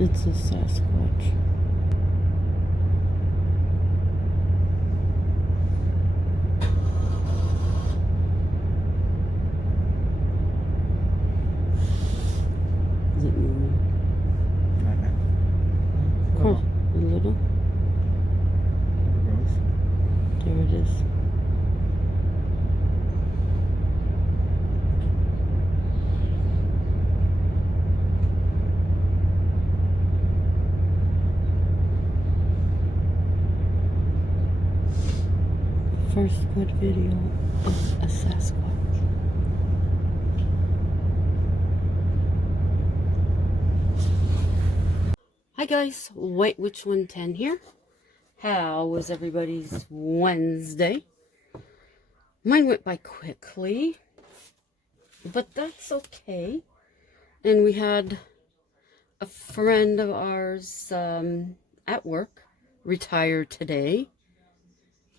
It's a Sasquatch. Is it moving? Not now. Of course, a little. There it goes. There it is. First good video of a Sasquatch. Hi guys, White Witch 110 here. How was everybody's Wednesday? Mine went by quickly, but that's okay. And we had a friend of ours at work retire today.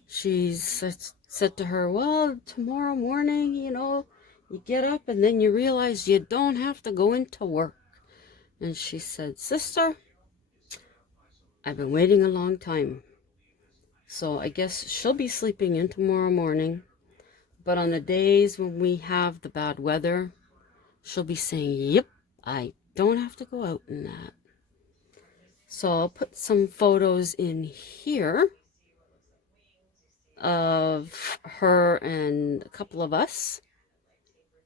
She's said to her, well, tomorrow morning, you get up and then you realize you don't have to go into work. And she said, sister, I've been waiting a long time. So I guess she'll be sleeping in tomorrow morning. But on the days when we have the bad weather, she'll be saying, yep, I don't have to go out in that. So I'll put some photos in here of her and a couple of us.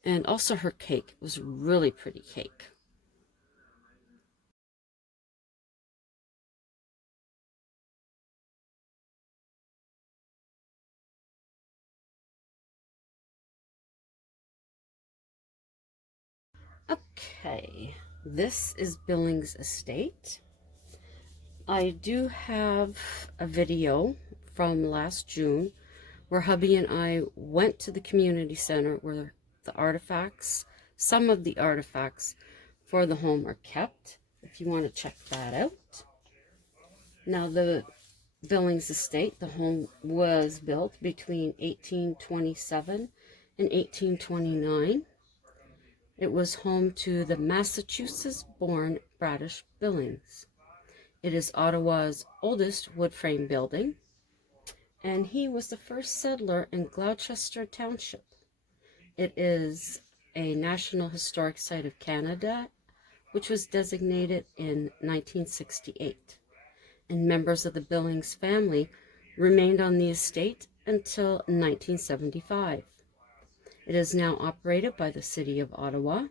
And also her cake. It was a really pretty cake. Okay, this is Billings Estate. I do have a video from last June where hubby and I went to the community center where the artifacts, some of the artifacts for the home are kept, if you want to check that out. Now, the Billings Estate, the home was built between 1827 and 1829. It was home to the Massachusetts-born Bradish Billings. It is Ottawa's oldest wood frame building, and he was the first settler in Gloucester Township. It is a National Historic Site of Canada, which was designated in 1968, and members of the Billings family remained on the estate until 1975. It is now operated by the City of Ottawa.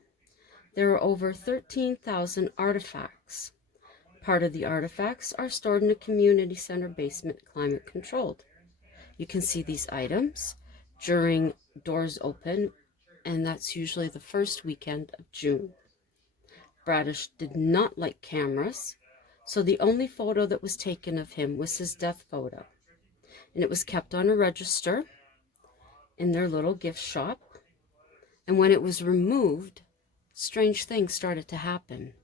There are over 13,000 artifacts. Part of the artifacts are stored in a community center basement, climate controlled. You can see these items during doors open, and that's usually the first weekend of June. Bradish did not like cameras, so the only photo that was taken of him was his death photo. And it was kept on a register in their little gift shop. And when it was removed, strange things started to happen.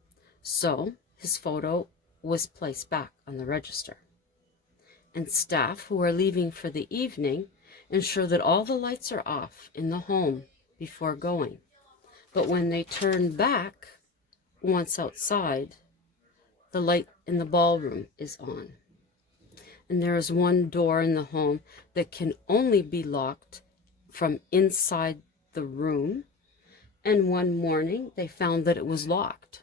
So his photo was placed back on the register. And staff who are leaving for the evening ensure that all the lights are off in the home before going. But when they turn back, once outside, the light in the ballroom is on. And there is one door in the home that can only be locked from inside the room. And one morning, they found that it was locked.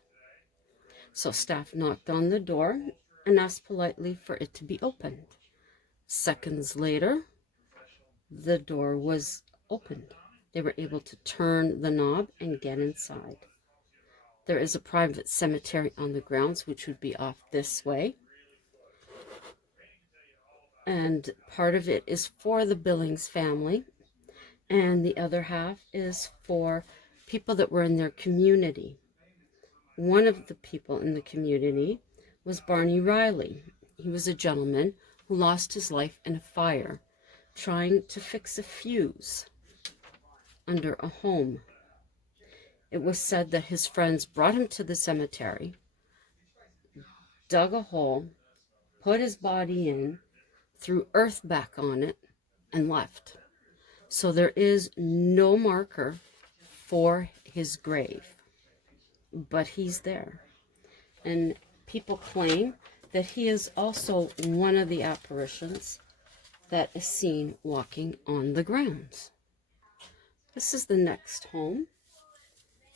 So staff knocked on the door and asked politely for it to be opened. Seconds later, the door was opened. They were able to turn the knob and get inside. There is a private cemetery on the grounds, which would be off this way. And part of it is for the Billings family, and the other half is for people that were in their community. One of the people in the community was Barney Riley. He was a gentleman who lost his life in a fire trying to fix a fuse under a home. It was said that his friends brought him to the cemetery, dug a hole, put his body in, threw earth back on it, and left. So there is no marker for his grave, but he's there. And people claim that he is also one of the apparitions that is seen walking on the grounds. This is the next home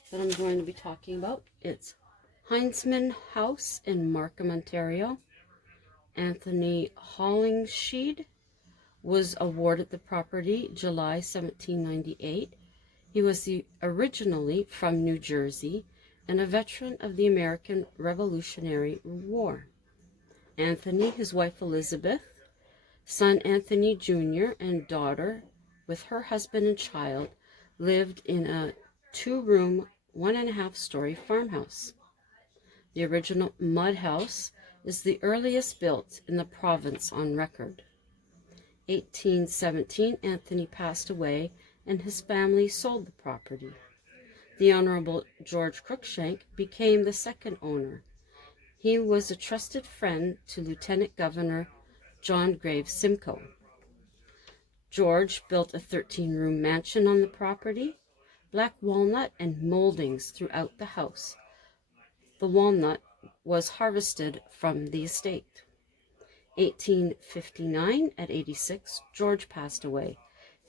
that I'm going to be talking about. It's Heinzman House in Markham, Ontario. Anthony Hollingshead was awarded the property July 1798. He was originally from New Jersey and a veteran of the American Revolutionary War. Anthony, his wife Elizabeth, son Anthony Jr., and daughter, with her husband and child, lived in a 2-room, 1.5-story farmhouse. The original mud house is the earliest built in the province on record. 1817, Anthony passed away and his family sold the property. The Honorable George Cruikshank became the second owner. He was a trusted friend to Lieutenant Governor John Graves Simcoe. George built a 13-room mansion on the property, black walnut and moldings throughout the house. The walnut was harvested from the estate. 1859, at 86, George passed away.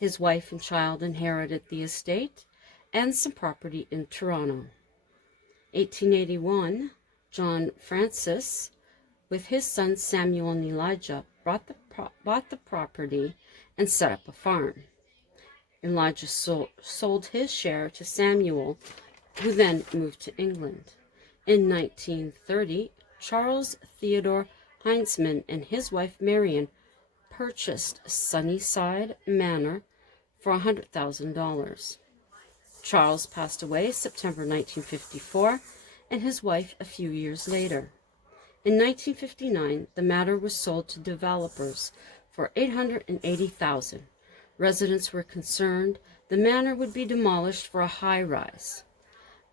His wife and child inherited the estate and some property in Toronto. 1881, John Francis, with his sons Samuel and Elijah, bought the property and set up a farm. Elijah sold his share to Samuel, who then moved to England. In 1930, Charles Theodore Heinzman and his wife Marion purchased Sunnyside Manor for $100,000. Charles passed away September 1954, and his wife a few years later. In 1959, the manor was sold to developers for $880,000. Residents were concerned the manor would be demolished for a high-rise.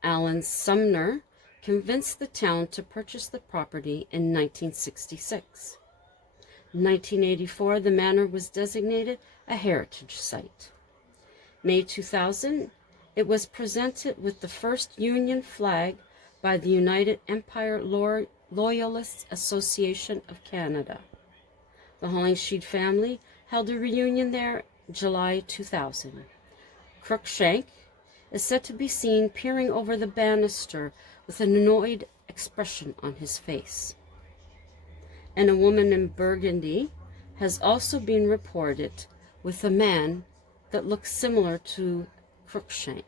Allen Sumner convinced the town to purchase the property in 1966. In 1984, the manor was designated a heritage site. May 2000, it was presented with the first Union flag by the United Empire Loyalists Association of Canada. The Hollingshead family held a reunion there July 2000. Cruikshank is said to be seen peering over the banister with an annoyed expression on his face. And a woman in Burgundy has also been reported with a man that looks similar to Cruikshank.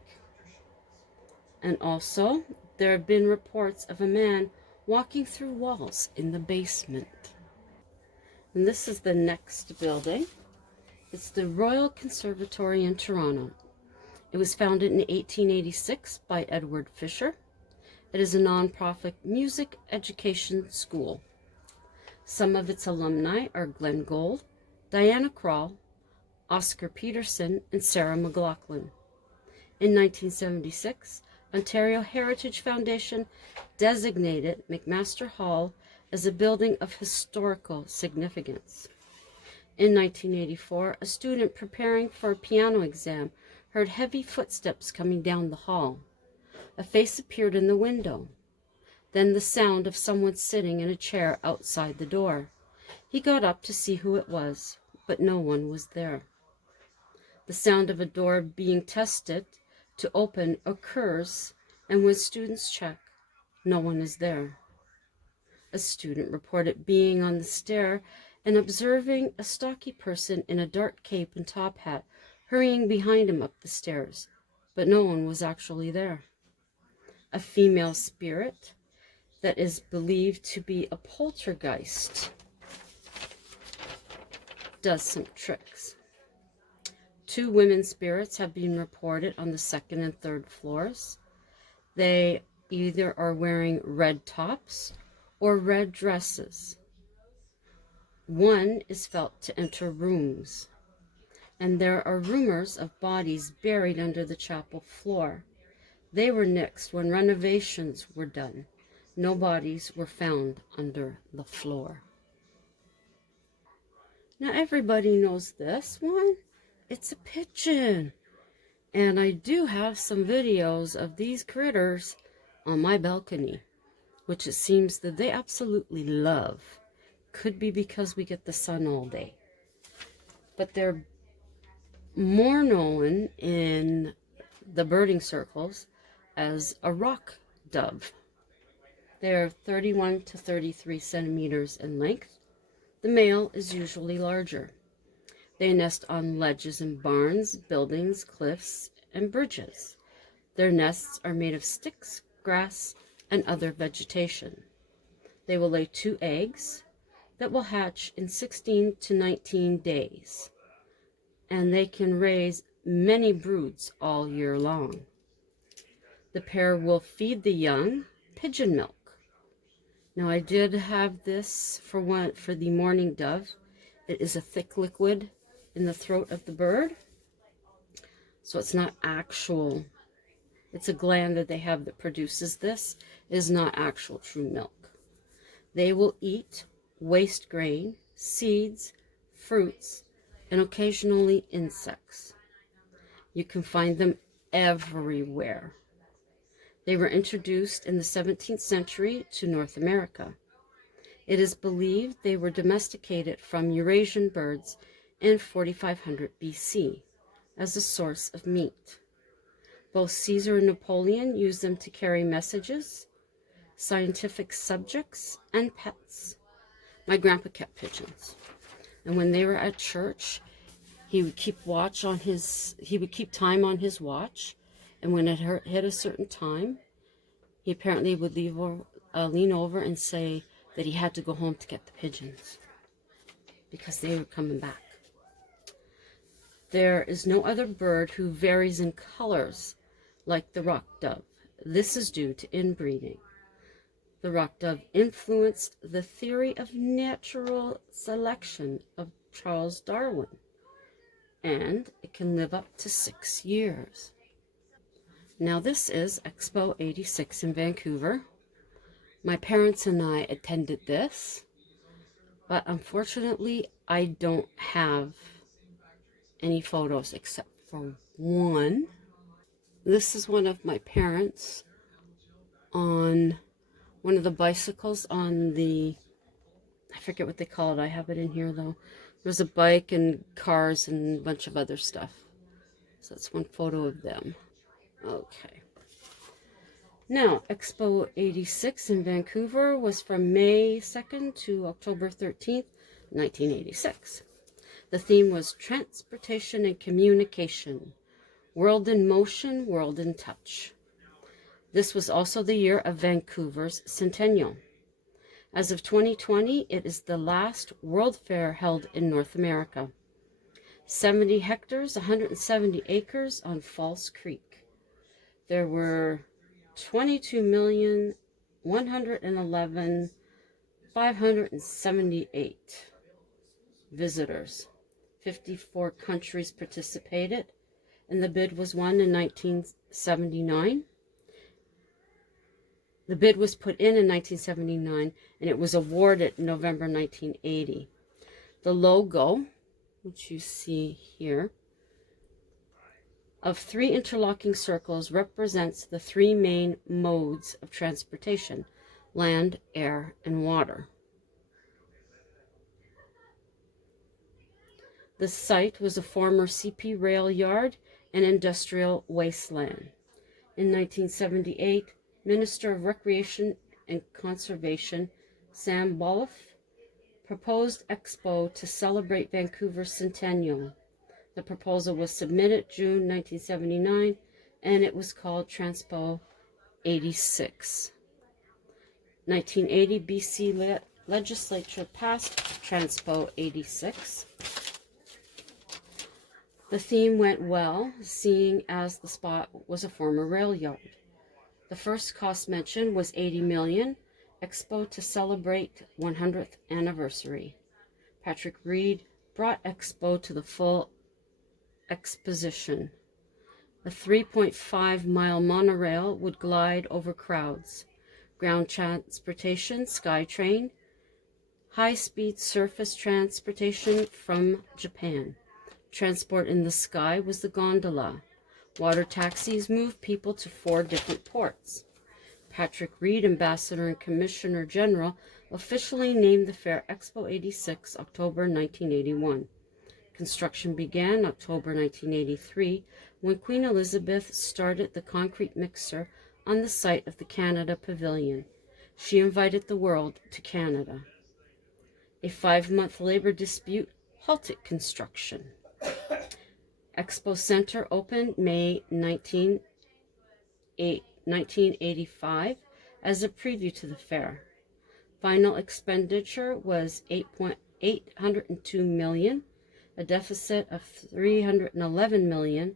And also, there have been reports of a man walking through walls in the basement. And this is the next building. It's the Royal Conservatory in Toronto. It was founded in 1886 by Edward Fisher. It is a non-profit music education school. Some of its alumni are Glenn Gould, Diana Krall, Oscar Peterson, and Sarah McLachlan. In 1976, Ontario Heritage Foundation designated McMaster Hall as a building of historical significance. In 1984, a student preparing for a piano exam heard heavy footsteps coming down the hall. A face appeared in the window. Then the sound of someone sitting in a chair outside the door. He got up to see who it was, but no one was there. The sound of a door being tested to open occurs, and when students check, no one is there. A student reported being on the stair and observing a stocky person in a dark cape and top hat hurrying behind him up the stairs, but no one was actually there. A female spirit that is believed to be a poltergeist does some tricks. 2 women spirits have been reported on the 2nd and 3rd floors. They either are wearing red tops or red dresses. One is felt to enter rooms, and there are rumors of bodies buried under the chapel floor. They were nixed when renovations were done. No bodies were found under the floor. Now everybody knows this one. It's a pigeon. And I do have some videos of these critters on my balcony. which it seems that they absolutely love. Could be because we get the sun all day. But they're more known in the birding circles as a rock dove. They're 31 to 33 centimeters in length. The male is usually larger. They nest on ledges in barns, buildings, cliffs, and bridges. Their nests are made of sticks, grass, and other vegetation. They will lay 2 eggs that will hatch in 16 to 19 days, and they can raise many broods all year long. The pair will feed the young pigeon milk. Now, I did have this for the mourning dove. It is a thick liquid in the throat of the bird, so it's not actual. It's a gland that they have that produces this. It is not actual true milk. They will eat waste grain, seeds, fruits, and occasionally insects. You can find them everywhere. They were introduced in the 17th century to North America. It is believed they were domesticated from Eurasian birds in 4500 BC as a source of meat. Both Caesar and Napoleon used them to carry messages, scientific subjects, and pets. My grandpa kept pigeons, and when they were at church, he would keep time on his watch, and when it hit a certain time, he apparently would lean over and say that he had to go home to get the pigeons because they were coming back. There is no other bird who varies in colors like the rock dove. This is due to inbreeding. The rock dove influenced the theory of natural selection of Charles Darwin, and it can live up to 6 years. Now, this is Expo 86 in Vancouver. My parents and I attended this, but unfortunately, I don't have any photos except for one. This is one of my parents on one of the bicycles on the, I forget what they call it. I have it in here though. There's a bike and cars and a bunch of other stuff. So that's one photo of them. Okay. Now, Expo 86 in Vancouver was from May 2nd to October 13th, 1986. The theme was Transportation and Communication, World in Motion, World in Touch. This was also the year of Vancouver's centennial. As of 2020, it is the last World Fair held in North America. 70 hectares, 170 acres on False Creek. There were 22,111,578 visitors. 54 countries participated, and the bid was won in 1979. The bid was put in 1979, and it was awarded in November 1980. The logo, which you see here, of 3 interlocking circles represents the 3 main modes of transportation: land, air, and water. The site was a former CP rail yard and industrial wasteland. In 1978, Minister of Recreation and Conservation Sam Boloff proposed Expo to celebrate Vancouver's centennial. The proposal was submitted June 1979, and it was called Transpo 86. 1980, BC legislature passed Transpo 86. The theme went well, seeing as the spot was a former rail yard. The first cost mentioned was $80 million, Expo to celebrate 100th anniversary. Patrick Reed brought Expo to the full exposition. A 3.5-mile monorail would glide over crowds. Ground transportation, SkyTrain, high-speed surface transportation from Japan. Transport in the sky was the gondola. Water taxis moved people to 4 different ports. Patrick Reed, Ambassador and Commissioner General, officially named the fair Expo 86 October 1981. Construction began October 1983 when Queen Elizabeth started the concrete mixer on the site of the Canada Pavilion. She invited the world to Canada. A 5-month labor dispute halted construction. Expo Center opened May 1985 as a preview to the fair. Final expenditure was $802 million, a deficit of $311 million,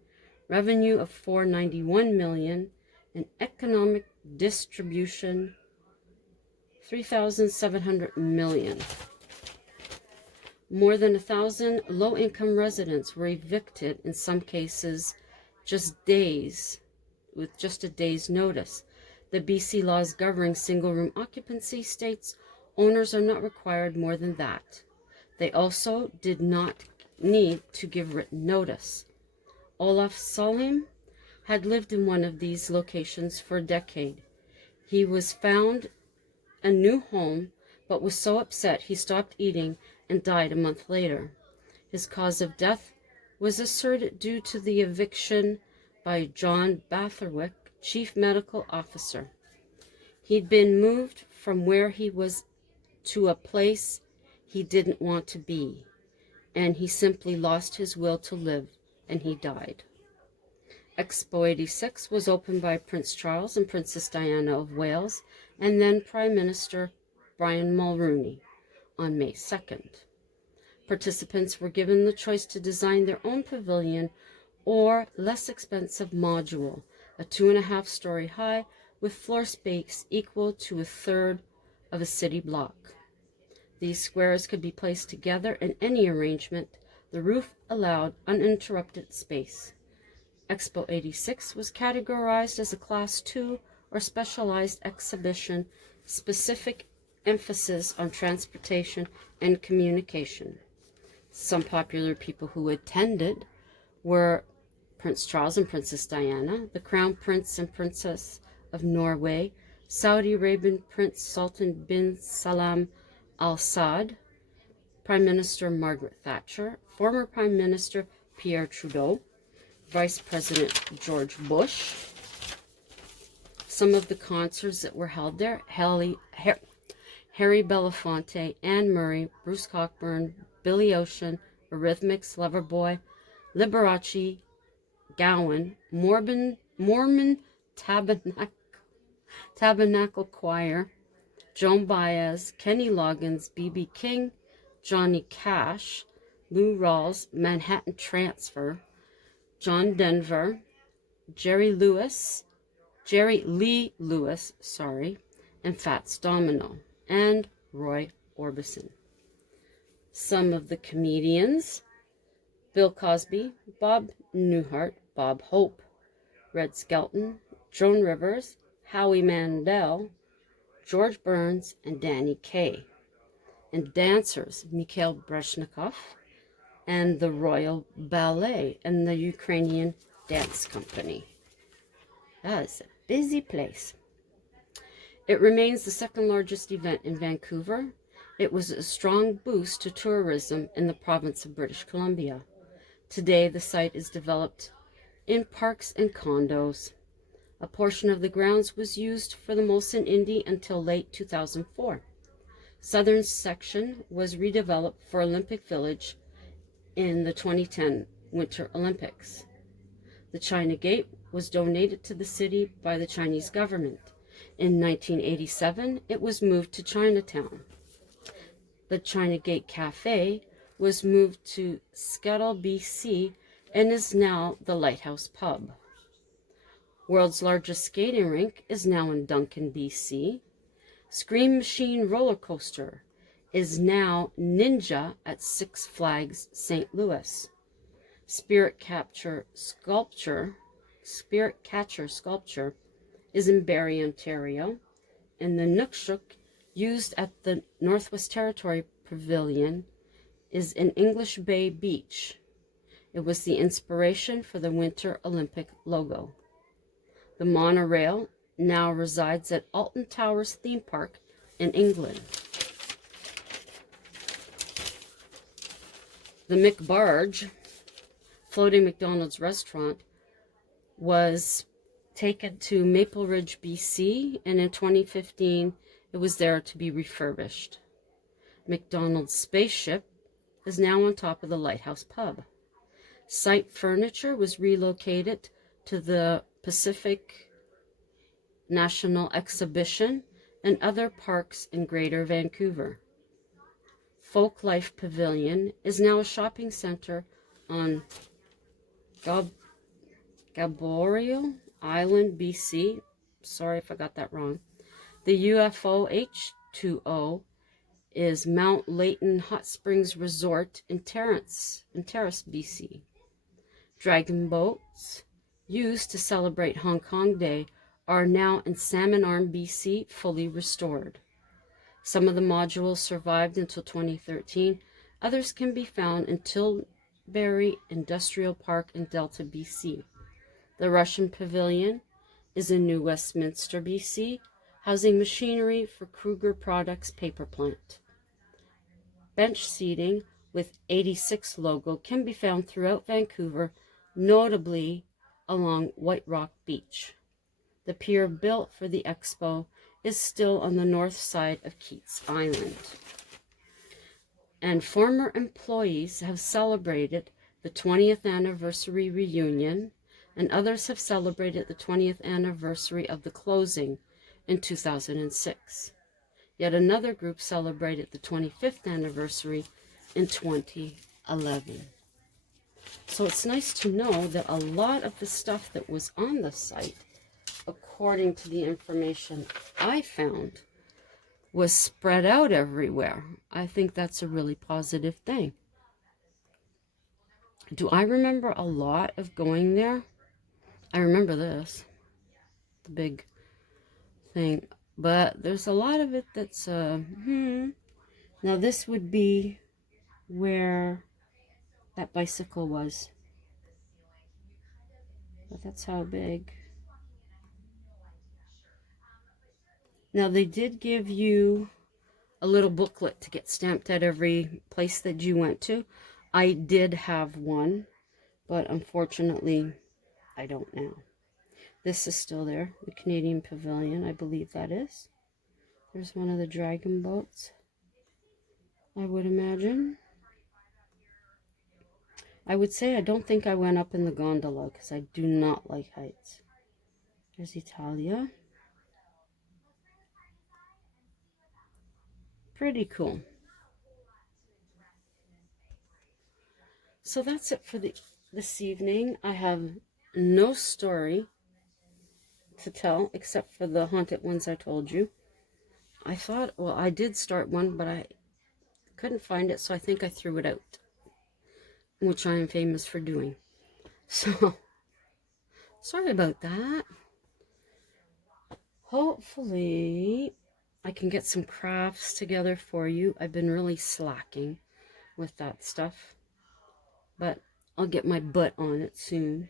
revenue of $491 million, and economic distribution $3,700 million. More than 1,000 low-income residents were evicted, in some cases with just a day's notice. The BC laws governing single-room occupancy states owners are not required more than that. They also did not need to give written notice. Olaf Solheim had lived in one of these locations for a decade. He was found a new home, but was so upset he stopped eating and died a month later. His cause of death was asserted due to the eviction by John Batherwick, Chief Medical Officer. He'd been moved from where he was to a place he didn't want to be, and he simply lost his will to live, and he died. Expo 86 was opened by Prince Charles and Princess Diana of Wales, and then Prime Minister Brian Mulroney on May 2nd. Participants were given the choice to design their own pavilion or less expensive module, a 2.5-story high with floor space equal to a third of a city block. These squares could be placed together in any arrangement. The roof allowed uninterrupted space. Expo 86 was categorized as a Class 2 or specialized exhibition, specific emphasis on transportation and communication. Some popular people who attended were Prince Charles and Princess Diana, the Crown Prince and Princess of Norway, Saudi Arabian Prince Sultan bin Salam Al Saud, Prime Minister Margaret Thatcher, former Prime Minister Pierre Trudeau, Vice President George Bush. Some of the concerts that were held there: Harry Belafonte, Anne Murray, Bruce Cockburn, Billy Ocean, Eurythmics, Loverboy, Liberace, Gowan, Mormon Tabernacle Choir, Joan Baez, Kenny Loggins, B.B. King, Johnny Cash, Lou Rawls, Manhattan Transfer, John Denver, Jerry Lee Lewis, and Fats Domino, and Roy Orbison. Some of the comedians: Bill Cosby, Bob Newhart, Bob Hope, Red Skelton, Joan Rivers, Howie Mandel, George Burns, and Danny Kaye. And dancers: Mikhail Brezhnev and the Royal Ballet and the Ukrainian Dance Company. That is a busy place. It remains the second largest event in Vancouver. It was a strong boost to tourism in the province of British Columbia. Today, the site is developed in parks and condos. A portion of the grounds was used for the Molson Indy until late 2004. Southern section was redeveloped for Olympic Village in the 2010 Winter Olympics. The China Gate was donated to the city by the Chinese government. In 1987, it was moved to Chinatown. The China Gate Cafe was moved to Skettle, BC, and is now the Lighthouse Pub. World's largest skating rink is now in Duncan, BC. Scream Machine roller coaster is now Ninja at Six Flags St. Louis. Spirit Catcher sculpture is in Barrie, Ontario, and the Nukshuk used at the Northwest Territory Pavilion is in English Bay Beach. It was the inspiration for the Winter Olympic logo. The monorail now resides at Alton Towers theme park in England. The McBarge, floating McDonald's restaurant, was taken to Maple Ridge, BC, and in 2015 it was there to be refurbished. McDonald's spaceship is now on top of the Lighthouse Pub. Site furniture was relocated to the Pacific National Exhibition and other parks in Greater Vancouver. Folklife Pavilion is now a shopping center on Gaborio Island, BC. Sorry if I got that wrong. The UFO H2O is Mount Layton Hot Springs Resort in Terrace, BC. Dragon boats used to celebrate Hong Kong Day are now in Salmon Arm, BC, fully restored. Some of the modules survived until 2013. Others can be found in Tilbury Industrial Park in Delta, BC. The Russian Pavilion is in New Westminster, BC, housing machinery for Kruger Products paper plant. Bench seating with 86 logo can be found throughout Vancouver, notably along White Rock Beach. The pier built for the expo is still on the north side of Keats Island. And former employees have celebrated the 20th anniversary reunion, and others have celebrated the 20th anniversary of the closing in 2006. Yet another group celebrated the 25th anniversary in 2011. So it's nice to know that a lot of the stuff that was on the site, according to the information I found, was spread out everywhere. I think that's a really positive thing. Do I remember a lot of going there? I remember this, the big thing, but there's a lot of it that's, Now this would be where that bicycle was. But that's how big. Now they did give you a little booklet to get stamped at every place that you went to. I did have one, but unfortunately I don't now. This is still there, the Canadian Pavilion, I believe that is. There's one of the dragon boats, I would imagine. I would say I don't think I went up in the gondola because I do not like heights. There's Italia. Pretty cool. So that's it for this evening. I have no story to tell except for the haunted ones I told you. I thought, well, I did start one, but I couldn't find it, so I think I threw it out, which I am famous for doing. So, sorry about that. Hopefully, I can get some crafts together for you. I've been really slacking with that stuff, but I'll get my butt on it soon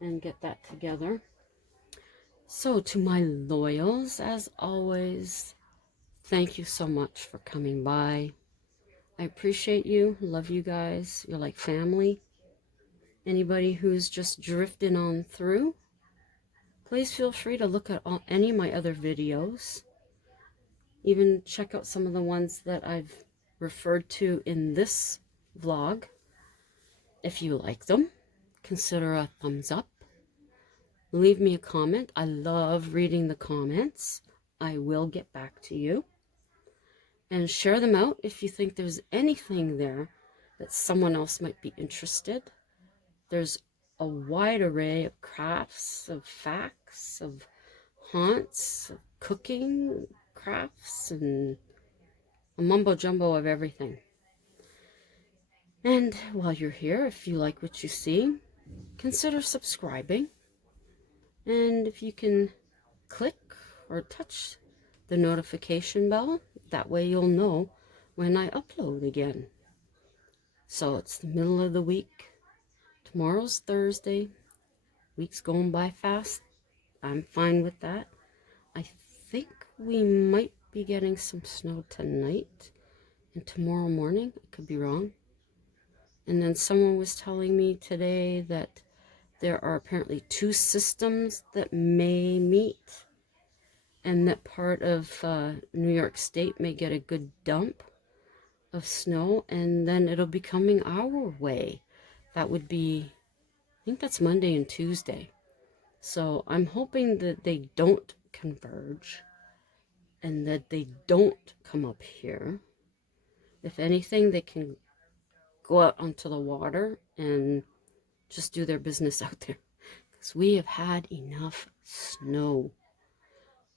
and get that together. So to my loyals, as always, thank you so much for coming by. I appreciate you, love you guys. You're like family. Anybody who's just drifting on through, please feel free to look at any of my other videos. Even check out some of the ones that I've referred to in this vlog. If you like them, consider a thumbs up. Leave me a comment. I love reading the comments. I will get back to you. And share them out if you think there's anything there that someone else might be interested. There's a wide array of crafts, of facts, of haunts, of cooking crafts, and a mumbo jumbo of everything. And while you're here, if you like what you see, consider subscribing. And if you can click or touch the notification bell, that way you'll know when I upload again. So it's the middle of the week. Tomorrow's Thursday. Week's going by fast. I'm fine with that. I think we might be getting some snow tonight and tomorrow morning. I could be wrong. And then someone was telling me today that there are apparently 2 systems that may meet, and that part of New York State may get a good dump of snow, and then it'll be coming our way. That would be, I think that's Monday and Tuesday. So I'm hoping that they don't converge and that they don't come up here. If anything, they can go out onto the water and just do their business out there, because we have had enough snow.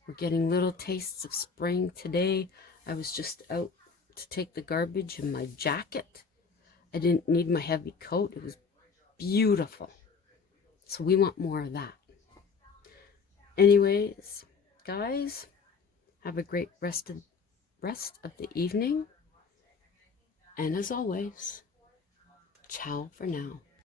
We're getting little tastes of spring. Today, I was just out to take the garbage in my jacket. I didn't need my heavy coat. It was beautiful. So we want more of that. Anyways, guys, have a great rest of the evening. And as always, ciao for now.